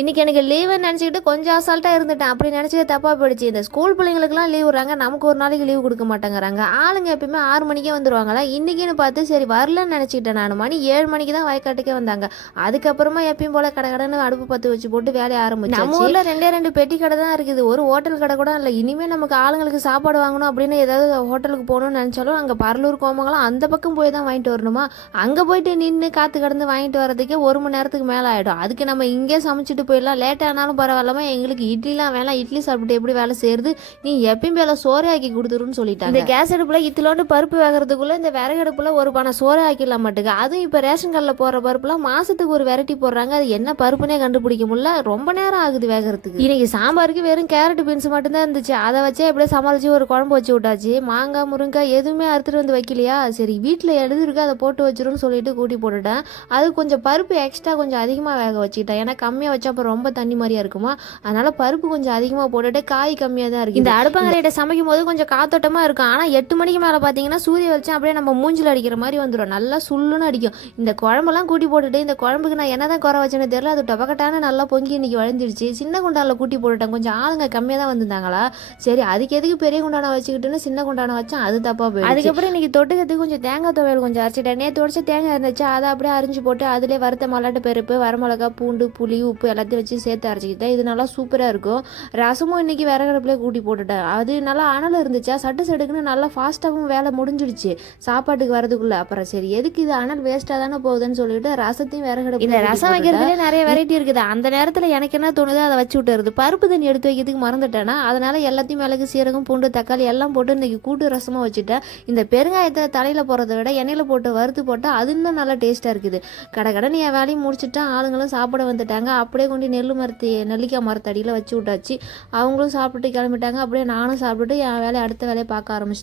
இன்றைக்கி எனக்கு லீவுன்னு நினச்சிக்கிட்டு கொஞ்சம் அசால்ட்டாக இருந்துட்டேன். அப்படி நினச்சது தப்பாக போயிடுச்சு. இந்த ஸ்கூல் பிள்ளைங்களுக்குலாம் லீவ் விட்றாங்க. நமக்கு ஒரு நாளைக்கு லீவு கொடுக்க மாட்டேங்கிறாங்க. ஆளுங்க எப்பயுமே ஆறு மணிக்கே வந்துடுவாங்களா இன்றைக்கின்னு பார்த்து சரி வரலன்னு நினச்சிக்கிட்டேன் நான். மணி ஏழு மணிக்கு தான் வயக்காட்டுக்கே வந்தாங்க. அதுக்கப்புறமா எப்பயும் போல் கடை கடைன்னு அடுப்பு பற்ற வச்சு போட்டு வேலையை ஆரம்பிச்சு நம்ம ஊரில் ரெண்டே ரெண்டு பெட்டி கடை தான் இருக்குது. ஒரு ஹோட்டல் கடை கூட இல்லை. இனிமேல் நமக்கு ஆளுங்களுக்கு சாப்பாடு வாங்கணும் அப்படின்னு ஏதாவது ஹோட்டலுக்கு போகணும்னு நினச்சாலும் அங்கே பரலூர் கோமங்கலம் அந்த பக்கம் போய் தான் வாங்கிட்டு வரணுமா? அங்கே போயிட்டு நின்று காற்று கடந்து வாங்கிட்டு வரதுக்கே ஒரு மணி நேரத்துக்கு மேலே ஆகிடும் அதுக்கு நம்ம இங்கே சமைச்சிட்டு போயிடலாம். லேட் ஆனாலும் பரவாயில்லாம எங்களுக்கு இட்லிலாம் வேணாம். இட்லி சாப்பிட்டு எப்படி வேலை செய்யுது நீ எப்பயும் வேலை சோறே ஆக்கி கொடுத்துருன்னு சொல்லிட்டாங்க. இந்த கேஸ் அடுப்பில் இத்திலோண்டு பருப்பு வேகிறதுக்குள்ள இந்த விறகு அடுப்பில் ஒரு பணம் சோறே ஆக்கிடலாம் மாட்டுக்கு. அதுவும் இப்போ ரேஷன் கார்டில் போகிற பருப்புலாம் மாதத்துக்கு ஒரு வெரைட்டி போடுறாங்க. அது என்ன பருப்புனே கண்டுபிடிக்க முடியல. ரொம்ப நேரம் ஆகுது வேகிறதுக்கு. இன்னைக்கு சாம்பாருக்கு வெறும் கேரட் பீன்ஸ் மட்டும்தான் இருந்துச்சு. அதை வச்சே எப்படியே சமாளிச்சு ஒரு குழம்பு வச்சு விட்டாச்சு. மாங்காய் முருங்காய் எதுவுமே அறுத்துட்டு வந்து வைக்கலையா? சரி வீட்டில் எழுதிருக்கு. அதை போட்டு வச்சிருன்னு சொல்லிட்டு கூட்டி போட்டுட்டேன். அது கொஞ்சம் பருப்பு எக்ஸ்ட்ரா கொஞ்சம் அதிகமாக வேக வச்சுக்கிட்டேன். ஏன்னா கம்மியாக வச்சா அப்புறம் ரொம்ப தண்ணி மாதிரியா இருக்குமா? அதனால பருப்பு கொஞ்சம் அதிகமாக போட்டுட்டு காய் கம்மியாக தான் இருக்கு இந்த அடுப்பங்கரையிட்ட சமைக்கும் போது கொஞ்சம் காத்தோட்டமாக இருக்கும். ஆனால் எட்டு மணிக்கு மேலே பார்த்தீங்கன்னா சூரிய வெளிச்சம் அப்படியே நம்ம மூஞ்சில் அடிக்கிற மாதிரி வந்துடும். நல்லா சுள்ளுன்னு அடிக்கும். இந்த குழம்பெல்லாம் கூட்டி போட்டுட்டு இந்த குழம்புக்கு நான் என்னதான் குறை வச்சேன்னு தெரியல. அது டொபக்கட்டான நல்லா பொங்கி இன்னைக்கு வளர்ந்துருச்சு சின்ன குண்டானில் கூட்டி போட்டுட்டேன். கொஞ்சம் ஆளுங்க கம்மியாக தான் வந்திருந்தாங்களா? சரி அதுக்கு எதுக்கு பெரிய குண்டானை வச்சுக்கிட்டுன்னு சின்ன குண்டானை வச்சேன். அது தப்பாக போய் அதுக்கப்புறம் இன்னைக்கு தொட்டுக்கிறதுக்கு கொஞ்சம் தேங்காய் துவையல் கொஞ்சம் அரைச்சிட்டேன். நேற்று உடச்ச தேங்காய் இருந்துச்சு. அதை அப்படியே அரிஞ்சு போட்டு அதிலே வறுத்த மல்லாட்டு பருப்பு வரமிளகா பூண்டு புளி உப்பு எல்லாத்தையும் வச்சு சேர்த்து அரைச்சிக்கிட்டேன். இது நல்லா சூப்பராக இருக்கும். ரசமும் இன்னைக்கு விறகடுப்புலேயே கூட்டி போட்டுட்டேன். அது நல்லா அனல் இருந்துச்சா? சட்டு சட்டுக்குன்னு நல்லா ஃபாஸ்ட்டாகவும் வேலை முடிஞ்சிடுச்சு. சாப்பாட்டுக்கு வரதுக்குள்ள அப்புறம் சரி எதுக்கு இது அனல் வேஸ்ட்டாக தானே போகுதுன்னு சொல்லிட்டு ரசத்தையும் விறகடுப்பு இந்த ரசம் வைக்கிறதுலே நிறைய வெரைட்டி இருக்குது. அந்த நேரத்தில் எனக்கு என்ன தோணுதோ அதை வச்சு விட்டுறது பருப்பு தண்ணி எடுத்து வைக்கிறதுக்கு மறந்துட்டேனா? அதனால எல்லாத்தையும் மிளகு சீரகம் பூண்டு தக்காளி எல்லாம் போட்டு இன்னைக்கு கூட்டு ரசமாக வச்சுட்டேன். இந்த பெருங்காயத்தை தலையில் போடுறத விட எண்ணெயில் போட்டு வறுத்து போட்டால் அது இன்னும் நல்லா டேஸ்ட்டாக இருக்குது. கடை கடன் என் வேலையும் முடிச்சுட்டா ஆளுங்களும் சாப்பிட வந்துட்டாங்க. அப்படியே கொண்டு நெல் மரத்து நெல்லிக்காய் மரத்தடியில் வச்சு விட்டாச்சு. அவங்களும் சாப்பிட்டு கிளம்பிட்டாங்க. அப்படியே நானும் சாப்பிட்டுட்டு என் வேலையை அடுத்த வேலையை பார்க்க ஆரம்பிச்சிட்டேன்.